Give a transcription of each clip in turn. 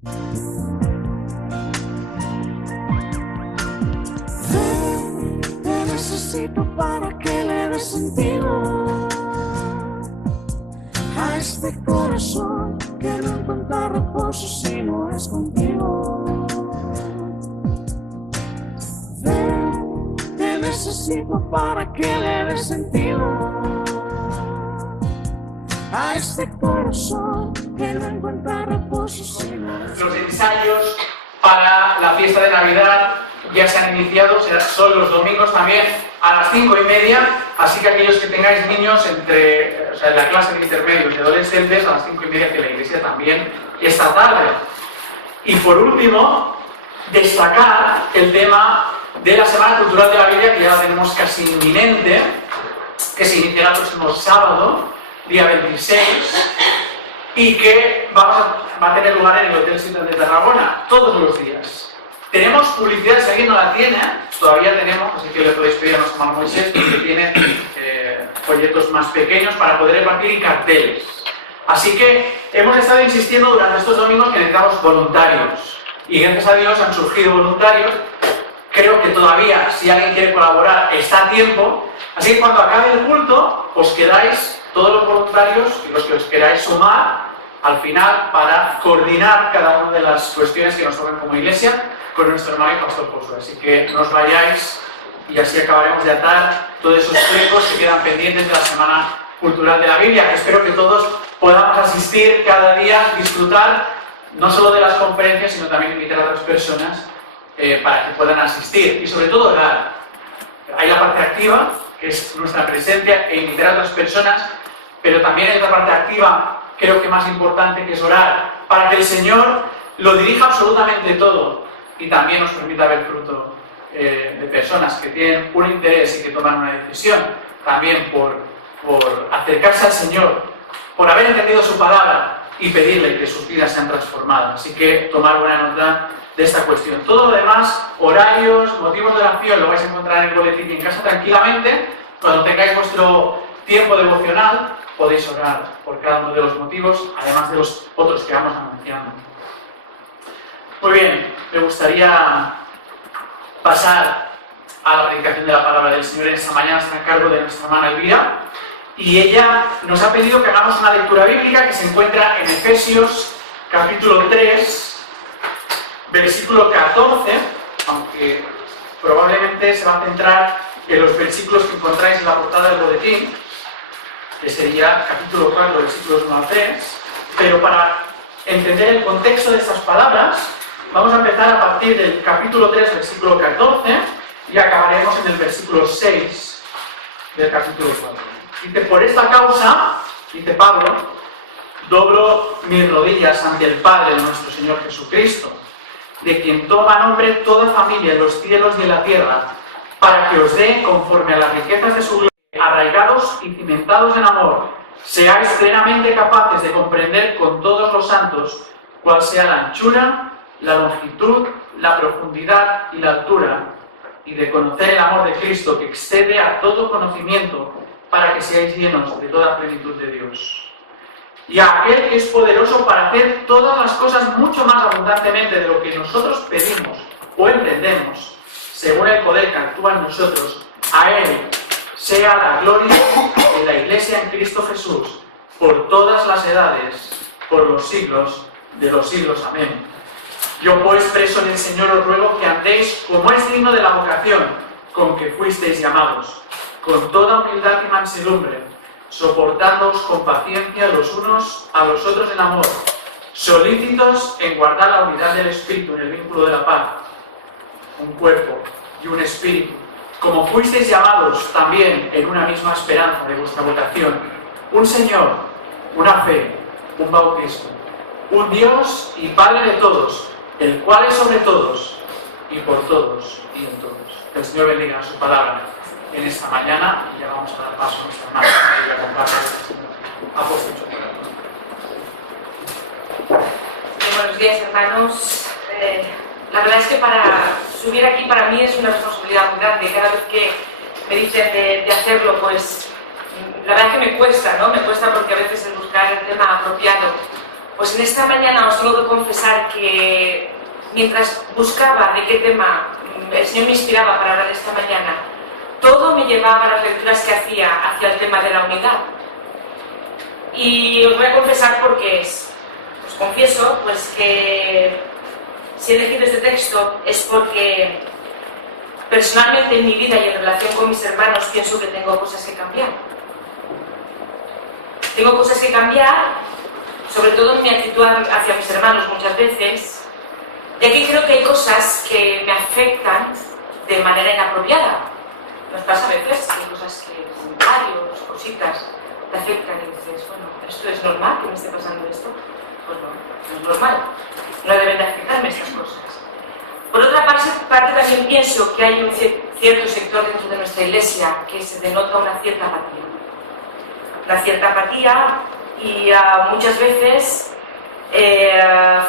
Te necesito para que le des sentido a este corazón que no encuentra reposo si no es contigo. Te necesito para que le des sentido a este corazón que no encuentra reposo si no es Los ensayos para la fiesta de Navidad ya se han iniciado, son los domingos también a las 5:30, así que aquellos que tengáis niños en la clase de intermedios y adolescentes a las 5:30 que la iglesia también esta tarde. Y por último, destacar el tema de la Semana Cultural de la Biblia, que ya la tenemos casi inminente, que se iniciará el próximo sábado, día 26, y que va a tener lugar en el Hotel Sinton de Tarragona todos los días. Tenemos publicidad, si alguien no la tiene, todavía tenemos, así que le podéis pedir a nuestro hermano Moisés que tiene folletos más pequeños para poder repartir y carteles. Así que hemos estado insistiendo durante estos domingos que necesitamos voluntarios. Y gracias a Dios han surgido voluntarios. Creo que todavía, si alguien quiere colaborar, está a tiempo. Así que cuando acabe el culto, os quedáis todos los voluntarios y los que os queráis sumar al final para coordinar cada una de las cuestiones que nos tocan como iglesia con nuestro hermano y pastor Josué. Así que no os vayáis y así acabaremos de atar todos esos flecos que quedan pendientes de la Semana Cultural de la Biblia, que espero que todos podamos asistir cada día, disfrutar no solo de las conferencias, sino también invitar a otras personas para que puedan asistir y sobre todo orar. Hay la parte activa, que es nuestra presencia, e invitar a otras personas, pero también hay otra parte activa, creo que más importante, que es orar, para que el Señor lo dirija absolutamente todo y también nos permita ver fruto de personas que tienen un interés y que toman una decisión, también por acercarse al Señor, por haber entendido su palabra y pedirle que sus vidas sean transformadas. Así que tomar buena nota de esta cuestión. Todo lo demás, horarios, motivos de oración, lo vais a encontrar en el boletín y en casa tranquilamente. Cuando tengáis vuestro tiempo devocional, podéis orar por cada uno de los motivos, además de los otros que vamos anunciando. Muy bien, me gustaría pasar a la predicación de la palabra del Señor en esta mañana. Está a cargo de nuestra hermana Elvira, y ella nos ha pedido que hagamos una lectura bíblica que se encuentra en Efesios capítulo 3, versículo 14, aunque probablemente se va a centrar en los versículos que encontráis en la portada del boletín, que sería capítulo 4, versículos 1 a 3, pero para entender el contexto de estas palabras, vamos a empezar a partir del capítulo 3, versículo 14, y acabaremos en el versículo 6 del capítulo 4. Dice: por esta causa, dice Pablo, doblo mis rodillas ante el Padre de nuestro Señor Jesucristo, de quien toma nombre toda familia en los cielos y en la tierra, para que os dé, conforme a las riquezas de su gloria, arraigados y cimentados en amor, seáis plenamente capaces de comprender con todos los santos cuál sea la anchura, la longitud, la profundidad y la altura, y de conocer el amor de Cristo que excede a todo conocimiento, para que seáis llenos de toda plenitud de Dios. Y a aquel que es poderoso para hacer todas las cosas mucho más abundantemente de lo que nosotros pedimos o entendemos, según el poder que actúa en nosotros, a Él sea la gloria en la Iglesia en Cristo Jesús, por todas las edades, por los siglos de los siglos. Amén. Yo pues, preso en el Señor, os ruego que andéis como es digno de la vocación con que fuisteis llamados, con toda humildad y mansedumbre, soportándoos con paciencia los unos a los otros en amor, solícitos en guardar la unidad del Espíritu en el vínculo de la paz, un cuerpo y un espíritu, como fuisteis llamados también en una misma esperanza de vuestra vocación, un Señor, una fe, un bautismo, un Dios y Padre de todos, el cual es sobre todos y por todos y en todos. Que el Señor bendiga su palabra en esta mañana, y ya vamos a dar paso a nuestra hermana que voy a compartir. Buenos días, hermanos. La verdad es que para subir aquí para mí es una responsabilidad muy grande. Cada vez que me dicen de hacerlo, pues la verdad es que me cuesta, ¿no? Me cuesta porque a veces es buscar el tema apropiado Pues en esta mañana os tengo que confesar que mientras buscaba de qué tema el Señor me inspiraba para hablar esta mañana, todo me llevaba a las lecturas que hacía hacia el tema de la unidad. Y os voy a confesar por qué es. Os confieso pues que si he elegido este texto es porque personalmente en mi vida y en relación con mis hermanos pienso que tengo cosas que cambiar. Tengo cosas que cambiar, sobre todo en mi actitud hacia mis hermanos muchas veces, ya que creo que hay cosas que me afectan de manera inapropiada. Nos pasa a veces que hay cosas que, comentarios, cositas, te afectan y dices, bueno, ¿esto es normal que me esté pasando esto? Pues no, no es normal. No deben de afectarme estas cosas. Por otra parte también pienso que hay un cierto sector dentro de nuestra iglesia que se denota una cierta apatía. Una cierta apatía y muchas veces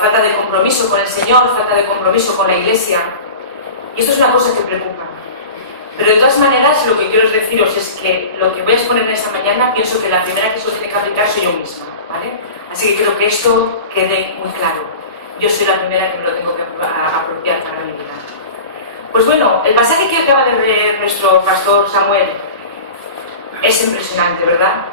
falta de compromiso con el Señor, falta de compromiso con la iglesia. Y esto es una cosa que preocupa. Pero de todas maneras, lo que quiero deciros es que lo que voy a exponer en esta mañana, pienso que la primera que eso tiene que aplicar soy yo misma, ¿vale? Así que quiero que esto quede muy claro. Yo soy la primera que me lo tengo que apropiar para mi vida. Pues bueno, el pasaje que acaba de leer nuestro pastor Samuel es impresionante, ¿verdad?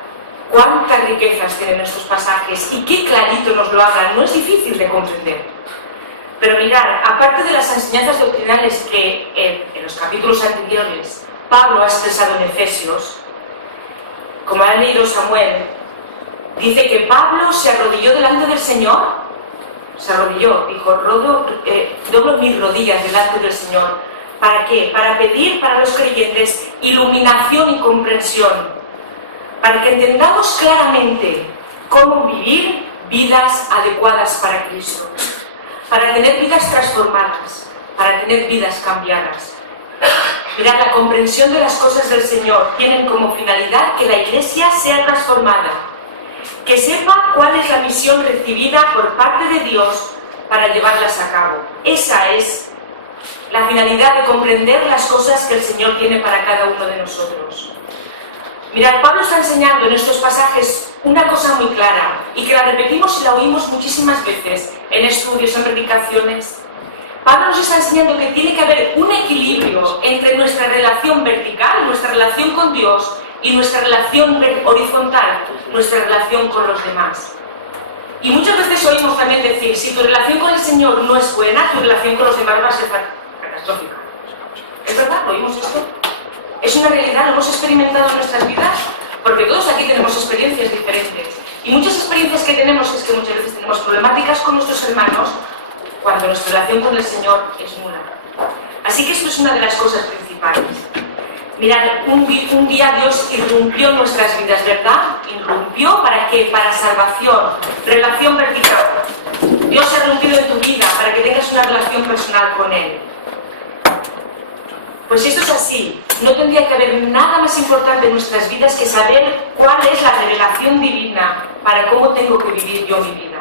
Cuántas riquezas tienen estos pasajes y qué clarito nos lo hablan. No es difícil de comprender. Pero mirad, aparte de las enseñanzas doctrinales que en los capítulos anteriores Pablo ha expresado en Efesios, como ha leído Samuel, dice que Pablo se arrodilló delante del Señor, se arrodilló, dijo, doblo mis rodillas delante del Señor. ¿Para qué? Para pedir para los creyentes iluminación y comprensión, para que entendamos claramente cómo vivir vidas adecuadas para Cristo, para tener vidas transformadas, para tener vidas cambiadas. Mirad, la comprensión de las cosas del Señor tienen como finalidad que la Iglesia sea transformada, que sepa cuál es la misión recibida por parte de Dios para llevarlas a cabo. Esa es la finalidad de comprender las cosas que el Señor tiene para cada uno de nosotros. Mirad, Pablo está enseñando en estos pasajes una cosa muy clara y que la repetimos y la oímos muchísimas veces en estudios, en predicaciones. Pablo nos está enseñando que tiene que haber un equilibrio entre nuestra relación vertical, nuestra relación con Dios, y nuestra relación horizontal, nuestra relación con los demás. Y muchas veces oímos también decir, si tu relación con el Señor no es buena, tu relación con los demás va a ser catastrófica. ¿Es verdad? ¿Lo oímos esto? Es una realidad, lo hemos experimentado en nuestras vidas, porque todos aquí tenemos experiencias diferentes. Y muchas experiencias que tenemos es que muchas veces tenemos problemáticas con nuestros hermanos cuando nuestra relación con el Señor es nula. Así que esto es una de las cosas principales. Mirad, un día Dios irrumpió en nuestras vidas, ¿verdad? ¿Irrumpió para qué? Para salvación, relación vertical. Dios ha irrumpido en tu vida para que tengas una relación personal con Él. Pues si esto es así, no tendría que haber nada más importante en nuestras vidas que saber cuál es la revelación divina para cómo tengo que vivir yo mi vida.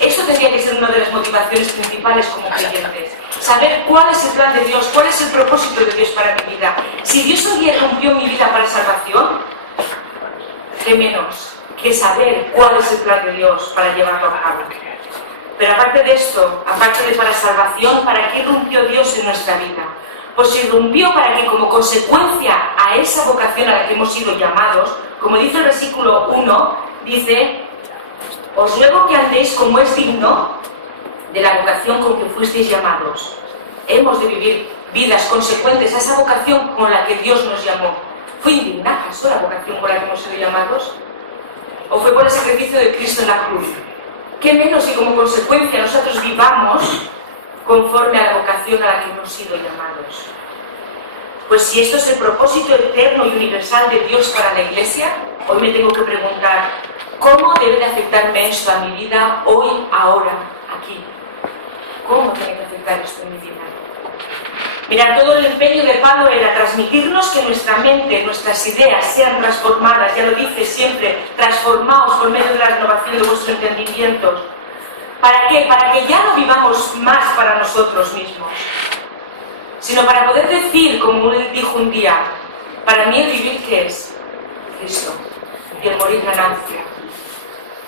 Eso tendría que ser una de las motivaciones principales como creyentes. Saber cuál es el plan de Dios, cuál es el propósito de Dios para mi vida. Si Dios un día rompió mi vida para salvación, ¿qué menos que saber cuál es el plan de Dios para llevarlo a cabo? Pero aparte de esto, aparte de para salvación, ¿para qué rompió Dios en nuestra vida? Pues irrumpió para que como consecuencia a esa vocación a la que hemos sido llamados, como dice el versículo 1, dice, os ruego que andéis como es digno de la vocación con que fuisteis llamados. Hemos de vivir vidas consecuentes a esa vocación con la que Dios nos llamó. ¿Fue indigna acaso la vocación con la que hemos sido llamados? ¿O fue por el sacrificio de Cristo en la cruz? ¿Qué menos si como consecuencia nosotros vivamos conforme a la vocación a la que hemos sido llamados? Pues si esto es el propósito eterno y universal de Dios para la Iglesia, hoy me tengo que preguntar, ¿cómo debe de afectarme esto a mi vida hoy, ahora, aquí? ¿Cómo tiene que afectar esto en mi vida? Mirad, todo el empeño de Pablo era transmitirnos que nuestra mente, nuestras ideas sean transformadas, ya lo dice siempre, transformaos por medio de la renovación de vuestros entendimientos. ¿Para qué? Para que ya no vivamos más para nosotros mismos, sino para poder decir, como él dijo un día, para mí el vivir, ¿qué es? Cristo, y el morir ganancia.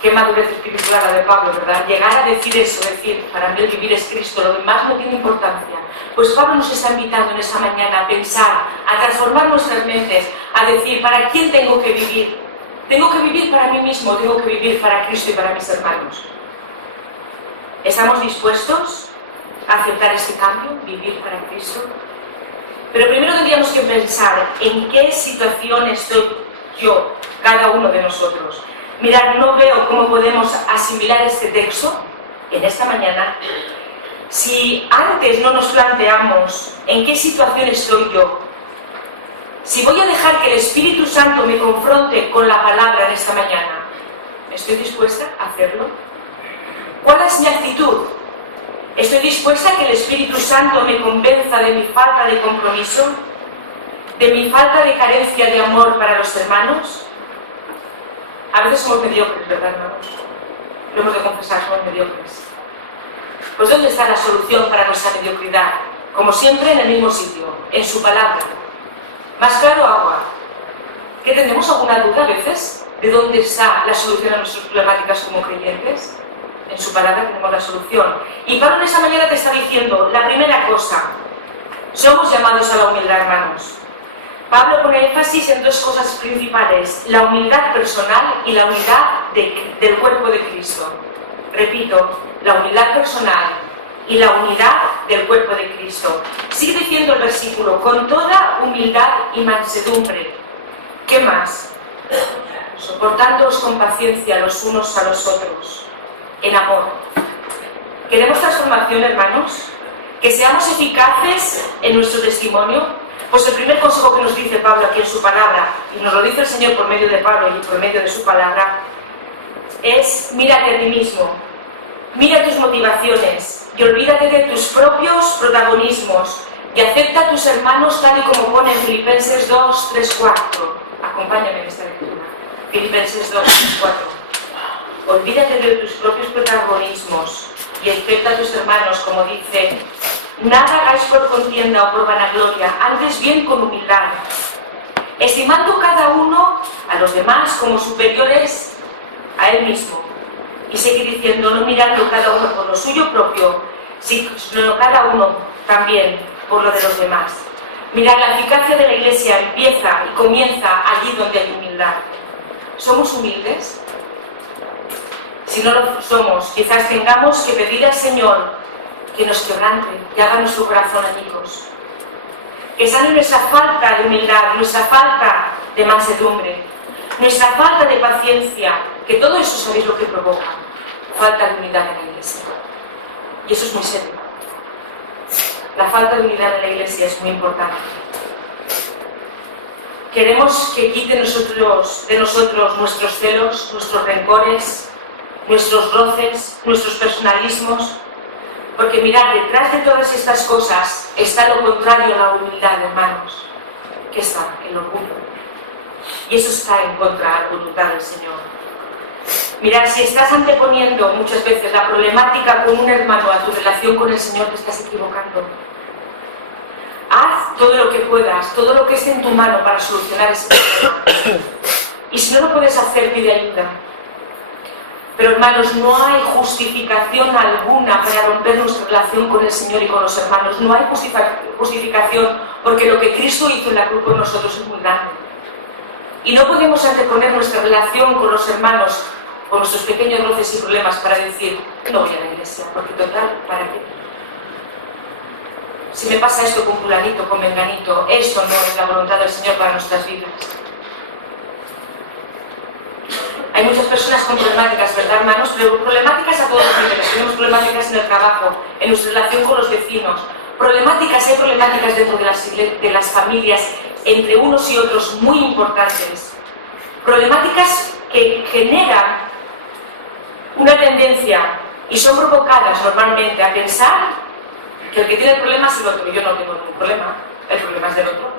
Qué madurez espiritual la de Pablo, ¿verdad? Llegar a decir eso, decir, para mí el vivir es Cristo, lo demás no tiene importancia. Pues Pablo nos está invitando en esa mañana a pensar, a transformar nuestras mentes, a decir, ¿para quién tengo que vivir? Tengo que vivir para mí mismo, tengo que vivir para Cristo y para mis hermanos. ¿Estamos dispuestos a aceptar este cambio, vivir para Cristo? Pero primero tendríamos que pensar en qué situación estoy yo, cada uno de nosotros. Mirad, no veo cómo podemos asimilar este texto en esta mañana si antes no nos planteamos en qué situación estoy yo. Si voy a dejar que el Espíritu Santo me confronte con la palabra en esta mañana, ¿estoy dispuesta a hacerlo? ¿Cuál es mi actitud? ¿Estoy dispuesta a que el Espíritu Santo me convenza de mi falta de compromiso? ¿De mi falta de carencia de amor para los hermanos? A veces somos mediocres, ¿verdad, hermanos? Lo hemos de confesar, somos mediocres. Pues ¿dónde está la solución para nuestra mediocridad? Como siempre, en el mismo sitio, en su palabra. Más claro, agua. ¿Que tenemos alguna duda a veces de dónde está la solución a nuestras problemáticas como creyentes? En su palabra tenemos la solución. Y Pablo en esta mañana te está diciendo, la primera cosa, somos llamados a la humildad, hermanos. Pablo pone énfasis en dos cosas principales, la humildad personal y la unidad del cuerpo de Cristo. Repito, la humildad personal y la unidad del cuerpo de Cristo. Sigue diciendo el versículo, con toda humildad y mansedumbre. ¿Qué más? Soportándoos con paciencia los unos a los otros, en amor. ¿Queremos transformación, hermanos? ¿Que seamos eficaces en nuestro testimonio? Pues el primer consejo que nos dice Pablo aquí en su palabra, y nos lo dice el Señor por medio de Pablo y por medio de su palabra, es mírate a ti mismo, mira tus motivaciones y olvídate de tus propios protagonismos y acepta a tus hermanos tal y como pone en Filipenses 2, 3, 4. Acompáñame en esta lectura. Filipenses 2, 3, 4. Olvídate de tus propios protagonismos y acepta a tus hermanos, como dice, nada hagáis por contienda o por vanagloria, antes bien con humildad, estimando cada uno a los demás como superiores a él mismo. Y sigue diciendo, no mirando cada uno por lo suyo propio, sino cada uno también por lo de los demás. Mirad, la eficacia de la Iglesia empieza y comienza allí donde hay humildad. ¿Somos humildes? Si no lo somos, quizás tengamos que pedir al Señor que nos quebrante, que haga nuestro corazón añicos, que sane nuestra falta de humildad, nuestra falta de mansedumbre, nuestra falta de paciencia, que todo eso sabéis lo que provoca, falta de unidad en la Iglesia. Y eso es muy serio. La falta de unidad en la Iglesia es muy importante. Queremos que quite de nosotros nuestros celos, nuestros rencores, nuestros roces, nuestros personalismos, porque mirad, detrás de todas estas cosas está lo contrario a la humildad, hermanos. ¿Qué está? El orgullo. Y eso está en contra de la voluntad del Señor. Mirad, si estás anteponiendo muchas veces la problemática con un hermano a tu relación con el Señor, te estás equivocando. Haz todo lo que puedas, todo lo que esté en tu mano para solucionar ese problema. Y si no lo puedes hacer, pide ayuda. Pero hermanos, no hay justificación alguna para romper nuestra relación con el Señor y con los hermanos. No hay justificación, porque lo que Cristo hizo en la cruz por nosotros es muy grande. Y no podemos anteponer nuestra relación con los hermanos, con nuestros pequeños roces y problemas, para decir, no voy a la iglesia, porque total, ¿para qué? Si me pasa esto con fulanito, con menganito, esto no es la voluntad del Señor para nuestras vidas. Hay muchas personas con problemáticas, ¿verdad, hermanos? Pero problemáticas a todos los niveles. Tenemos problemáticas en el trabajo, en nuestra relación con los vecinos. Hay problemáticas dentro de las familias, entre unos y otros, muy importantes. Problemáticas que generan una tendencia y son provocadas normalmente a pensar que el que tiene el problema es el otro. Yo no tengo ningún problema, el problema es del otro.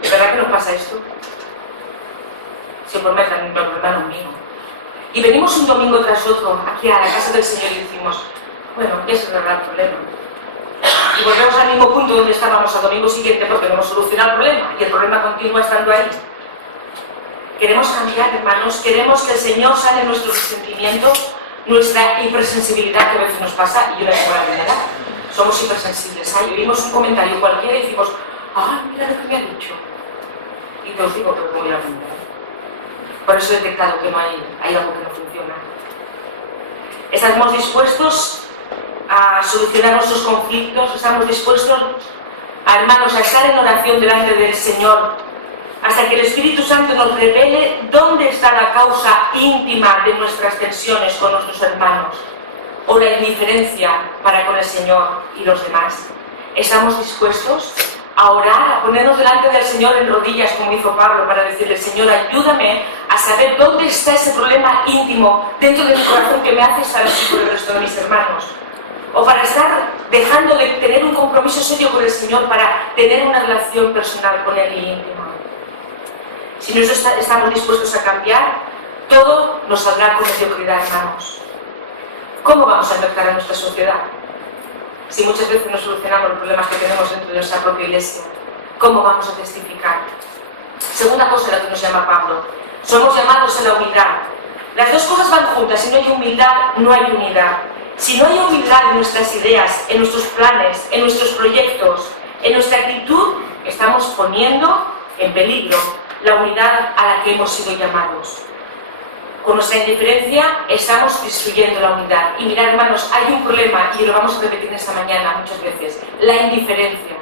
¿Verdad que nos pasa esto? Se prometen un problema mío. Y venimos un domingo tras otro aquí a la casa del Señor y decimos, bueno, ya se arreglará el problema. Y volvemos al mismo punto donde estábamos al domingo siguiente porque no hemos solucionado el problema y el problema continúa estando ahí. Queremos cambiar, hermanos, queremos que el Señor sane nuestro resentimiento, nuestra hipersensibilidad que a veces nos pasa, y yo la tengo la primera. Somos hipersensibles. Ay, oímos un comentario cualquiera y decimos, ¡ah, mira lo que me ha dicho! Y te os digo que voy a aprender. Por eso he detectado que no hay algo que no funciona. Estamos dispuestos a solucionar nuestros conflictos, estamos dispuestos, hermanos, a estar en oración delante del Señor, hasta que el Espíritu Santo nos revele dónde está la causa íntima de nuestras tensiones con nuestros hermanos, o la indiferencia para con el Señor y los demás. ¿Estamos dispuestos a orar, a ponernos delante del Señor en rodillas, como hizo Pablo, para decirle, Señor, ayúdame a saber dónde está ese problema íntimo dentro de mi corazón que me hace estar así con el resto de mis hermanos? O para estar dejando de tener un compromiso serio con el Señor, para tener una relación personal con Él y íntima. Si no estamos dispuestos a cambiar, todo nos saldrá con mediocridad, hermanos. ¿Cómo vamos a afectar a nuestra sociedad? Si muchas veces no solucionamos los problemas que tenemos dentro de nuestra propia iglesia, ¿cómo vamos a testificar? Segunda cosa a la que nos llama Pablo. Somos llamados a la humildad. Las dos cosas van juntas. Si no hay humildad, no hay unidad. Si no hay humildad en nuestras ideas, en nuestros planes, en nuestros proyectos, en nuestra actitud, estamos poniendo en peligro la unidad a la que hemos sido llamados. Con nuestra indiferencia estamos destruyendo la unidad. Y mirad, hermanos, hay un problema, y lo vamos a repetir esta mañana muchas veces: la indiferencia.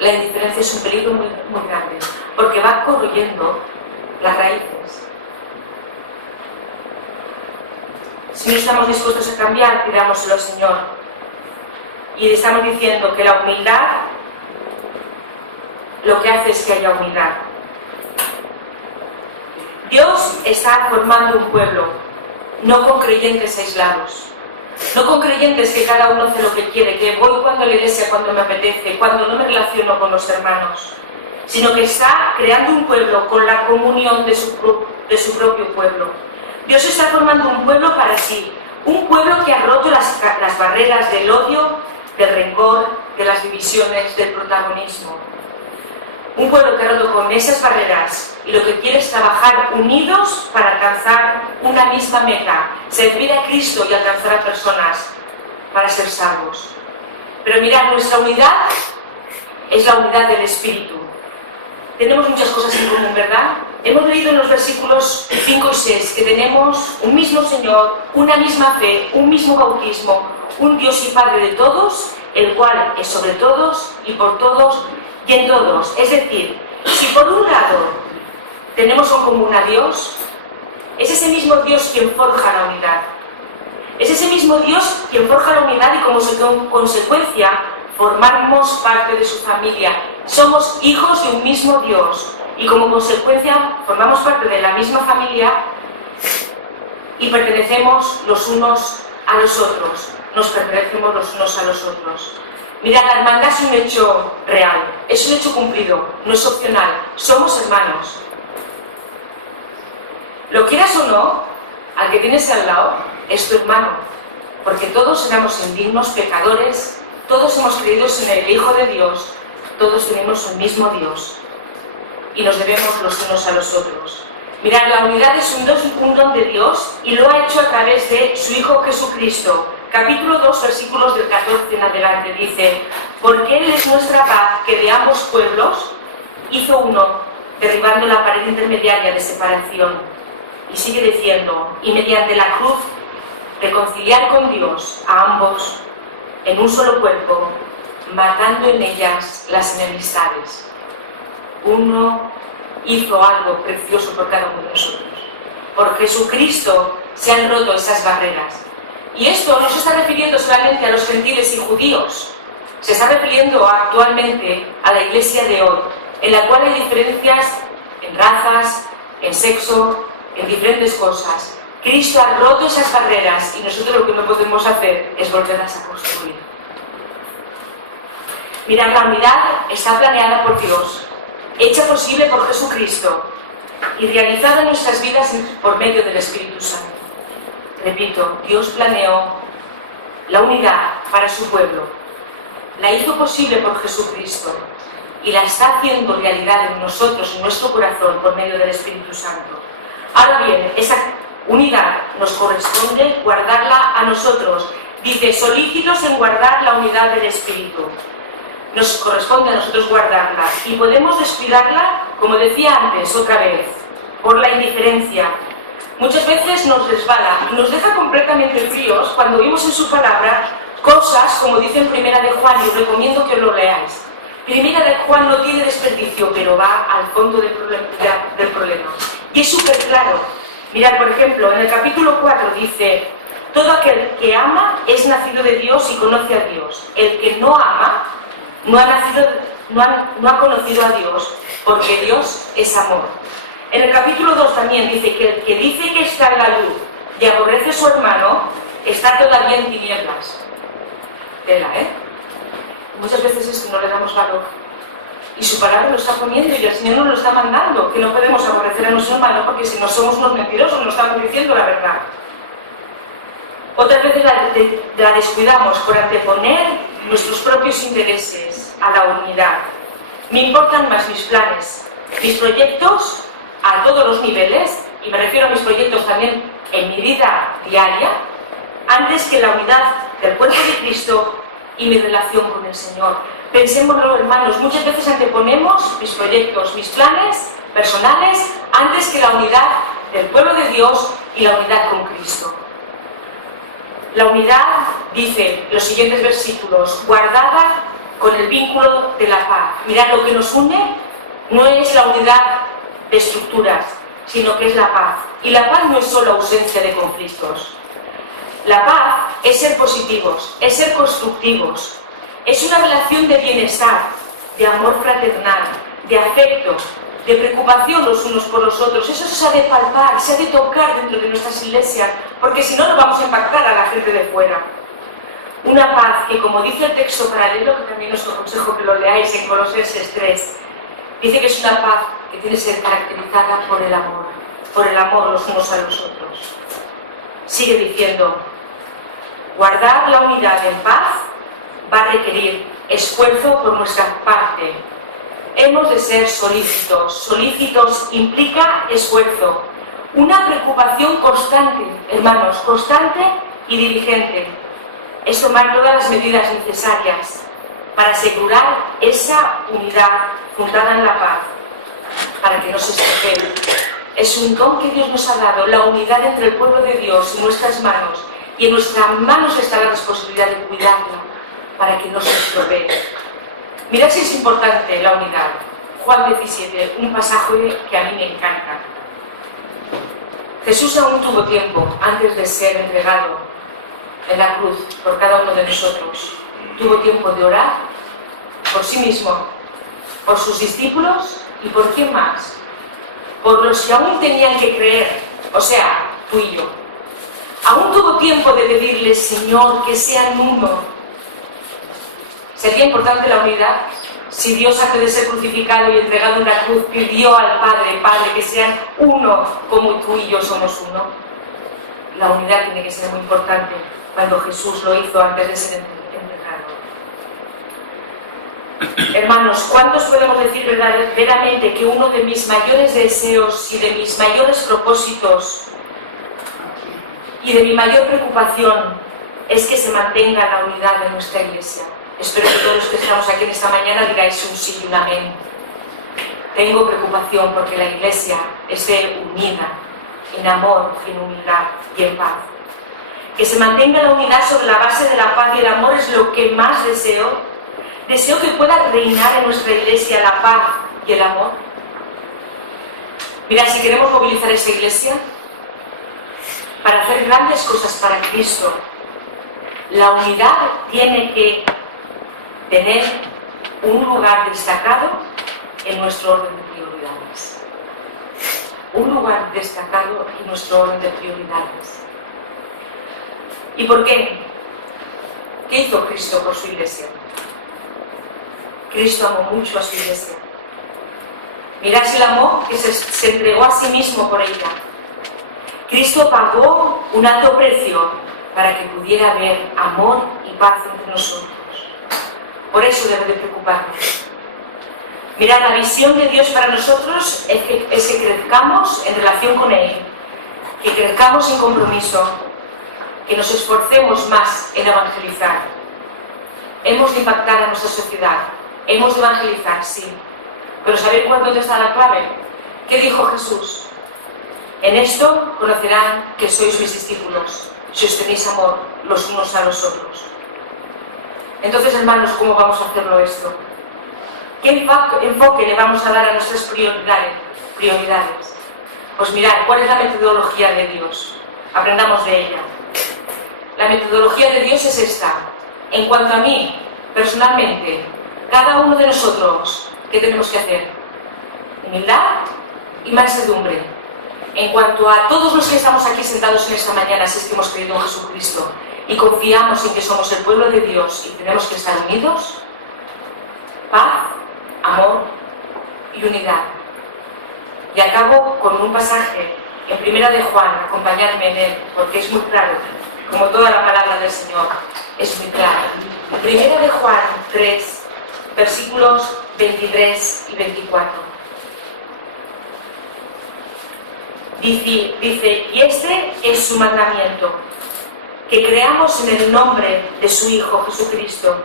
La indiferencia es un peligro muy, muy grande, porque va corroyendo las raíces. Si no estamos dispuestos a cambiar, pidámoselo al Señor. Y estamos diciendo que la humildad lo que hace es que haya humildad. Dios está formando un pueblo, no con creyentes aislados, no con creyentes que cada uno hace lo que quiere, que voy cuando a la iglesia, cuando me apetece, cuando no me relaciono con los hermanos, sino que está creando un pueblo con la comunión de su propio pueblo. Dios está formando un pueblo para sí, un pueblo que ha roto las barreras del odio, del rencor, de las divisiones, del protagonismo. Un pueblo que ha roto con esas barreras y lo que quiere es trabajar unidos para alcanzar una misma meta, servir a Cristo y alcanzar a personas para ser salvos. Pero mirad, nuestra unidad es la unidad del Espíritu. Tenemos muchas cosas en común, ¿verdad? Hemos leído en los versículos 5 y 6 que tenemos un mismo Señor, una misma fe, un mismo bautismo, un Dios y Padre de todos, el cual es sobre todos y por todos y en todos. Es decir, si por un lado tenemos en común a Dios, es ese mismo Dios quien forja la unidad. Es ese mismo Dios quien forja la unidad y como consecuencia formamos parte de su familia. Somos hijos de un mismo Dios y como consecuencia formamos parte de la misma familia y pertenecemos los unos a los otros. Nos pertenecemos los unos a los otros. Mirad, la hermandad es un hecho real, es un hecho cumplido, no es opcional. Somos hermanos. Lo quieras o no, al que tienes al lado es tu hermano, porque todos éramos indignos, pecadores, todos hemos creído en el Hijo de Dios, todos tenemos un mismo Dios y nos debemos los unos a los otros. Mirad, la unidad es un don de Dios y lo ha hecho a través de su Hijo Jesucristo. Capítulo 2, versículos del 14 en adelante, dice: porque Él es nuestra paz, que de ambos pueblos hizo uno, derribando la pared intermediaria de separación. Y sigue diciendo: y mediante la cruz reconciliar con Dios a ambos en un solo cuerpo, matando en ellas las enemistades. Uno hizo algo precioso por cada uno de nosotros. Por Jesucristo se han roto esas barreras. Y esto no se está refiriendo solamente a los gentiles y judíos, se está refiriendo actualmente a la iglesia de hoy, en la cual hay diferencias en razas, en sexo, en diferentes cosas. Cristo ha roto esas barreras y nosotros lo que no podemos hacer es volverlas a construir. Mirad, la unidad está planeada por Dios, hecha posible por Jesucristo y realizada en nuestras vidas por medio del Espíritu Santo. Repito, Dios planeó la unidad para su pueblo, la hizo posible por Jesucristo y la está haciendo realidad en nosotros, en nuestro corazón, por medio del Espíritu Santo. Ahora bien, esa unidad nos corresponde guardarla a nosotros. Dice, solícitos en guardar la unidad del Espíritu. Nos corresponde a nosotros guardarla y podemos descuidarla, como decía antes, otra vez, por la indiferencia. Muchas veces nos resbala y nos deja completamente fríos cuando vimos en su palabra cosas, como dice en Primera de Juan, y os recomiendo que lo leáis. Primera de Juan no tiene desperdicio, pero va al fondo del problema. Y es súper claro. Mirad, por ejemplo, en el capítulo 4 dice, todo aquel que ama es nacido de Dios y conoce a Dios. El que no ama no ha conocido a Dios, porque Dios es amor. En el capítulo 2 también dice que el que dice que está en la luz y aborrece a su hermano, está todavía en tinieblas. Tela, ¿eh? Muchas veces es que no le damos valor. Y su palabra lo está poniendo y el Señor nos lo está mandando, que no podemos aborrecer a nuestro hermano porque si no somos unos mentirosos, no estamos diciendo la verdad. Otras veces la descuidamos por anteponer nuestros propios intereses a la unidad. Me importan más mis planes, mis proyectos a todos los niveles, y me refiero a mis proyectos también en mi vida diaria, antes que la unidad del cuerpo de Cristo y mi relación con el Señor. Pensémoslo, hermanos, muchas veces anteponemos mis proyectos, mis planes personales, antes que la unidad del pueblo de Dios y la unidad con Cristo. La unidad, dice los siguientes versículos, guardada con el vínculo de la paz. Mirad, lo que nos une no es la unidad de estructuras, sino que es la paz. Y la paz no es solo ausencia de conflictos. La paz es ser positivos, es ser constructivos, es una relación de bienestar, de amor fraternal, de afecto, de preocupación los unos por los otros. Eso se ha de palpar, se ha de tocar dentro de nuestras iglesias, porque si no, no vamos a impactar a la gente de fuera. Una paz que, como dice el texto paralelo, que también os aconsejo que lo leáis en Colosenses 3, dice que es una paz que tiene que ser caracterizada por el amor los unos a los otros. Sigue diciendo, guardar la unidad en paz va a requerir esfuerzo por nuestra parte. Hemos de ser solícitos. Solícitos implica esfuerzo. Una preocupación constante, hermanos, constante y diligente. Es tomar todas las medidas necesarias para asegurar esa unidad fundada en la paz, para que no se estropee. Es un don que Dios nos ha dado, la unidad entre el pueblo de Dios en nuestras manos, y en nuestras manos está la responsabilidad de cuidarla, para que no se estropee. Mirad si es importante la unidad. Juan 17, un pasaje que a mí me encanta. Jesús aún tuvo tiempo antes de ser entregado en la cruz por cada uno de nosotros. Tuvo tiempo de orar por sí mismo, por sus discípulos y por quién más. Por los que aún tenían que creer, o sea, tú y yo. Aún tuvo tiempo de pedirle, Señor, que sean uno. ¿Sería importante la unidad? Si Dios, antes de ser crucificado y entregado en la cruz, pidió al Padre, Padre, que sean uno como tú y yo somos uno. La unidad tiene que ser muy importante cuando Jesús lo hizo antes de ser entregado. Hermanos, ¿cuántos podemos decir verdaderamente que uno de mis mayores deseos y de mis mayores propósitos y de mi mayor preocupación es que se mantenga la unidad de nuestra iglesia? Espero que todos los que estamos aquí en esta mañana digáis un sí y un amén. Tengo preocupación porque la iglesia esté unida en amor, en humildad y en paz. Que se mantenga la unidad sobre la base de la paz y el amor es lo que más deseo. Deseo que pueda reinar en nuestra iglesia la paz y el amor. Mira, si queremos movilizar esta iglesia para hacer grandes cosas para Cristo, la unidad tiene que tener un lugar destacado en nuestro orden de prioridades. Un lugar destacado en nuestro orden de prioridades. ¿Y por qué? ¿Qué hizo Cristo por su iglesia? Cristo amó mucho a su iglesia. Mirad el amor que se entregó a sí mismo por ella. Cristo pagó un alto precio para que pudiera haber amor y paz entre nosotros. Por eso debe de preocuparnos. Mirad, la visión de Dios para nosotros es que crezcamos en relación con Él, que crezcamos en compromiso, que nos esforcemos más en evangelizar. Hemos de impactar a nuestra sociedad, hemos de evangelizar, sí, pero ¿sabéis dónde está la clave? ¿Qué dijo Jesús? En esto conocerán que sois mis discípulos, si os tenéis amor los unos a los otros. Entonces, hermanos, ¿cómo vamos a hacerlo esto? ¿Qué enfoque le vamos a dar a nuestras prioridades? Pues mirad, ¿cuál es la metodología de Dios? Aprendamos de ella. La metodología de Dios es esta. En cuanto a mí, personalmente, cada uno de nosotros, ¿qué tenemos que hacer? Humildad y mansedumbre. En cuanto a todos los que estamos aquí sentados en esta mañana, si es que hemos creído en Jesucristo y confiamos en que somos el pueblo de Dios y tenemos que estar unidos, paz, amor y unidad. Y acabo con un pasaje en Primera de Juan, acompañadme en él, porque es muy claro, como toda la palabra del Señor, es muy claro. Primera de Juan 3, versículos 23 y 24. Dice, y este es su mandamiento, que creamos en el nombre de su Hijo Jesucristo,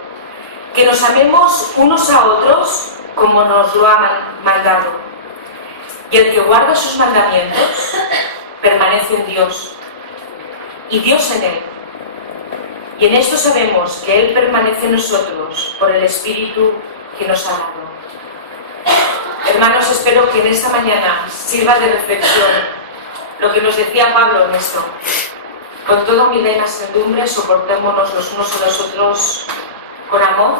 que nos amemos unos a otros como nos lo ha mandado. Y el que guarda sus mandamientos permanece en Dios, y Dios en él. Y en esto sabemos que Él permanece en nosotros por el Espíritu que nos ha dado. Hermanos, espero que en esta mañana sirva de reflexión lo que nos decía Pablo en esto. Con toda humildad y mansedumbre soportémonos los unos a los otros con amor,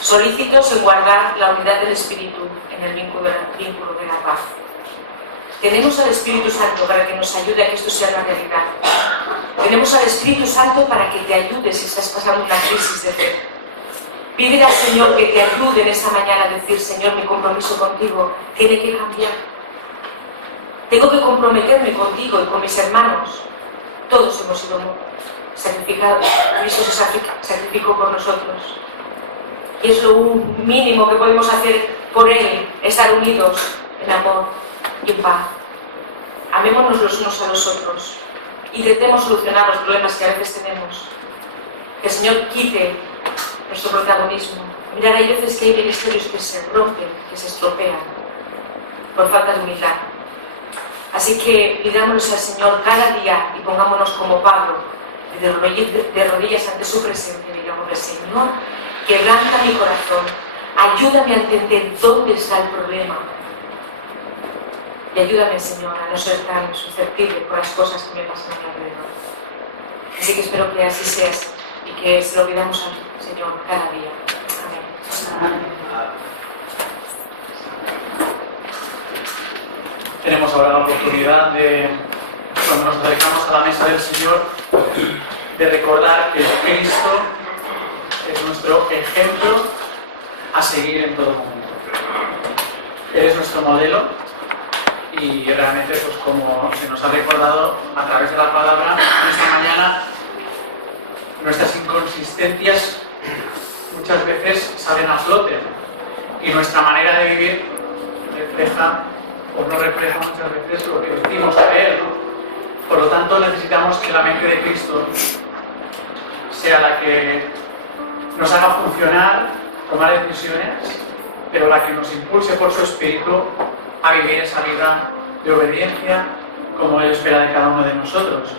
solícitos en guardar la unidad del Espíritu en el vínculo de la paz. Tenemos al Espíritu Santo para que nos ayude a que esto sea una realidad. Tenemos al Espíritu Santo para que te ayude si estás pasando una crisis de fe. Pídele al Señor que te ayude en esta mañana a decir, Señor, mi compromiso contigo tiene que cambiar. Tengo que comprometerme contigo y con mis hermanos. Todos hemos sido sacrificados. Cristo se sacrificó por nosotros. Y es lo mínimo que podemos hacer por Él, estar unidos en amor y en paz. Amémonos los unos a los otros. Intentemos solucionar los problemas que a veces tenemos. Que el Señor quite nuestro protagonismo. Mirad, hay veces que hay ministerios que se rompen, que se estropean por falta de humildad. Así que pidámonos al Señor cada día y pongámonos como Pablo, de rodillas ante su presencia y digámosle, Señor, quebranta mi corazón, ayúdame a entender dónde está el problema. Y ayúdame, Señor, a no ser tan susceptible por las cosas que me pasan a mi alrededor. Así que espero que así sea y que se lo pidamos al Señor cada día. Amén. Tenemos ahora la oportunidad de, cuando nos acercamos a la mesa del Señor, de recordar que Cristo es nuestro ejemplo a seguir en todo momento. Él es nuestro modelo y realmente, pues como se nos ha recordado a través de la palabra esta mañana, nuestras inconsistencias muchas veces salen a flote y nuestra manera de vivir refleja o no refleja muchas veces lo que decimos creer, ¿no? Por lo tanto, necesitamos que la mente de Cristo sea la que nos haga funcionar, tomar decisiones, pero la que nos impulse por su Espíritu a vivir esa vida de obediencia como Él espera de cada uno de nosotros.